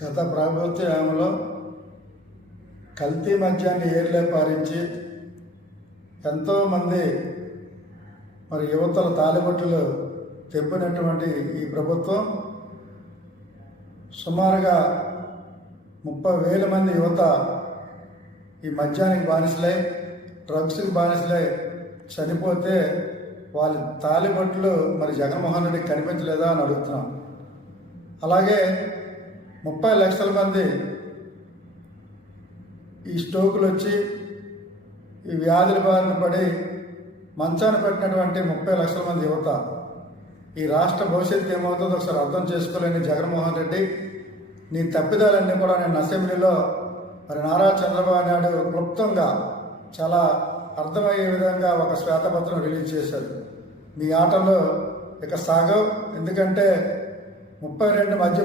గత ప్రభుత్వంలో కల్తీ మద్యాన్ని ఏర్లే పారించి ఎంతోమంది యువతల తాలిబొట్టులు తెప్పినటువంటి ఈ ప్రభుత్వం సుమారుగా 30,000 మంది యువత ఈ మద్యానికి బానిసలై డ్రగ్స్కి బానిసలై చనిపోతే వాళ్ళ తాలిబొట్లు జగన్మోహన్ రెడ్డికి కనిపించలేదా అని అడుగుతున్నాం. అలాగే 30 లక్షల మంది ఈ స్ట్రోకులు వచ్చి ఈ వ్యాధుల బారిన పడి మంచాన పెట్టినటువంటి 30 లక్షల మంది యువత ఈ రాష్ట్ర భవిష్యత్తు ఏమవుతుందో ఒకసారి అర్థం చేసుకోలేని జగన్మోహన్ రెడ్డి, నీ తప్పిదాలన్నీ కూడా నేను అసెంబ్లీలో నారా చంద్రబాబు నాయుడు క్లుప్తంగా చాలా అర్థమయ్యే విధంగా ఒక శ్వేతపత్రం రిలీజ్ చేశారు. మీ ఆటల్లో ఇక సాగవు. ఎందుకంటే 32 మధ్య